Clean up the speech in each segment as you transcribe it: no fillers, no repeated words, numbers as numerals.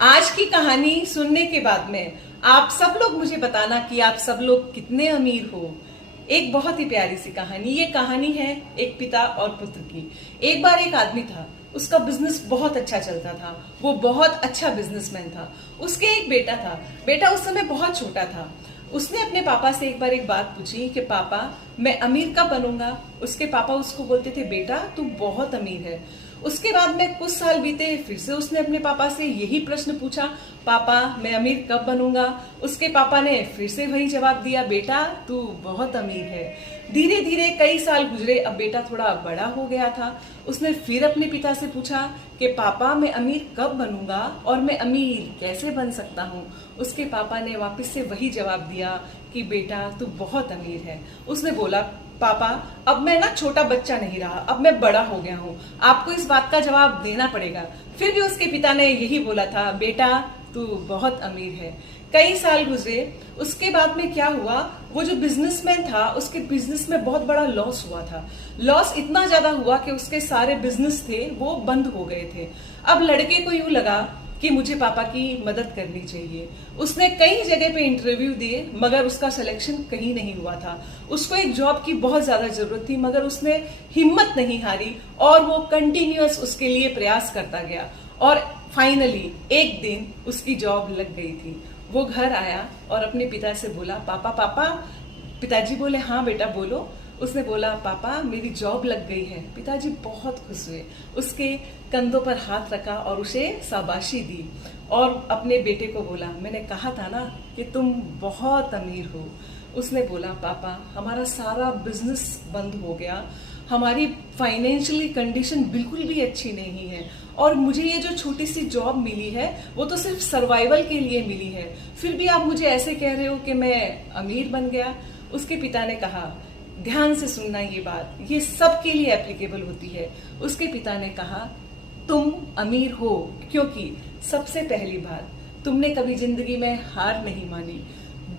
आज की कहानी सुनने के बाद में आप सब लोग मुझे बताना कि आप सब लोग कितने अमीर हो। एक बहुत ही प्यारी सी कहानी। ये कहानी है एक पिता और पुत्र की। एक बार एक आदमी था, उसका बिजनेस बहुत अच्छा चलता था, वो बहुत अच्छा बिजनेसमैन था। उसके एक बेटा था। बेटा उस समय बहुत छोटा था। उसने अपने पापा से एक बार एक बात पूछी कि पापा, मैं अमीर कब बनूंगा। उसके पापा उसको बोलते थे, बेटा तू बहुत अमीर है। उसके बाद में कुछ साल बीते, फिर से उसने अपने पापा से यही प्रश्न पूछा, पापा मैं अमीर कब बनूंगा। उसके पापा ने फिर से वही जवाब दिया, बेटा तू बहुत अमीर है। धीरे धीरे कई साल गुजरे। अब बेटा थोड़ा बड़ा हो गया था। उसने फिर अपने पिता से पूछा कि पापा मैं अमीर कब बनूंगा और मैं अमीर कैसे बन सकता हूँ। उसके पापा ने वापस से वही जवाब दिया कि बेटा तू बहुत अमीर है। उसने बोला, पापा अब मैं ना छोटा बच्चा नहीं रहा, अब मैं बड़ा हो गया हूँ, आपको इस बात का जवाब देना पड़ेगा। फिर भी उसके पिता ने यही बोला था, बेटा तू बहुत अमीर है। कई साल गुजरे। उसके बाद में क्या हुआ, वो जो बिजनेसमैन था उसके बिजनेस में बहुत बड़ा लॉस हुआ था। लॉस इतना ज्यादा हुआ कि उसके सारे बिजनेस थे वो बंद हो गए थे। अब लड़के को यूं लगा कि मुझे पापा की मदद करनी चाहिए। उसने कई जगह पे इंटरव्यू दिए मगर उसका सिलेक्शन कहीं नहीं हुआ था। उसको एक जॉब की बहुत ज्यादा जरूरत थी मगर उसने हिम्मत नहीं हारी और वो कंटिन्यूअस उसके लिए प्रयास करता गया और फाइनली एक दिन उसकी जॉब लग गई थी। वो घर आया और अपने पिता से बोला, पापा पापा। पिताजी बोले, हाँ बेटा बोलो। उसने बोला, पापा मेरी जॉब लग गई है। पिताजी बहुत खुश हुए, उसके कंधों पर हाथ रखा और उसे शाबाशी दी और अपने बेटे को बोला, मैंने कहा था ना कि तुम बहुत अमीर हो। उसने बोला, पापा हमारा सारा बिजनेस बंद हो गया, हमारी फाइनेंशियली कंडीशन बिल्कुल भी अच्छी नहीं है और मुझे ये जो छोटी सी जॉब मिली है वो तो सिर्फ सर्वाइवल के लिए मिली है, फिर भी आप मुझे ऐसे कह रहे हो कि मैं अमीर बन गया। उसके पिता ने कहा, ध्यान से सुनना ये बात, ये सबके लिए एप्लीकेबल होती है। उसके पिता ने कहा, तुम अमीर हो क्योंकि सबसे पहली बात, तुमने कभी जिंदगी में हार नहीं मानी।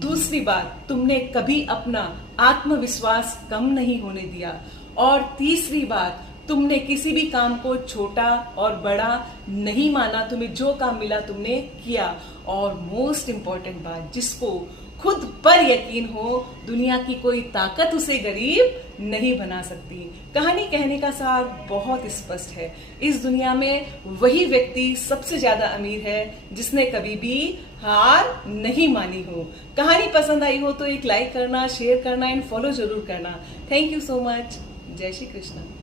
दूसरी बात, तुमने कभी अपना आत्मविश्वास कम नहीं होने दिया। और तीसरी बात, तुमने किसी भी काम को छोटा और बड़ा नहीं माना, तुम्हें जो काम मिला तुमने किया। और मोस्ट इंपॉर्टेंट बात, जिसको खुद पर यकीन हो, दुनिया की कोई ताकत उसे गरीब नहीं बना सकती। कहानी कहने का सार बहुत स्पष्ट है। इस दुनिया में वही व्यक्ति सबसे ज्यादा अमीर है जिसने कभी भी हार नहीं मानी हो। कहानी पसंद आई हो तो एक लाइक करना, शेयर करना एंड फॉलो जरूर करना। Thank you so much. जय श्री कृष्ण।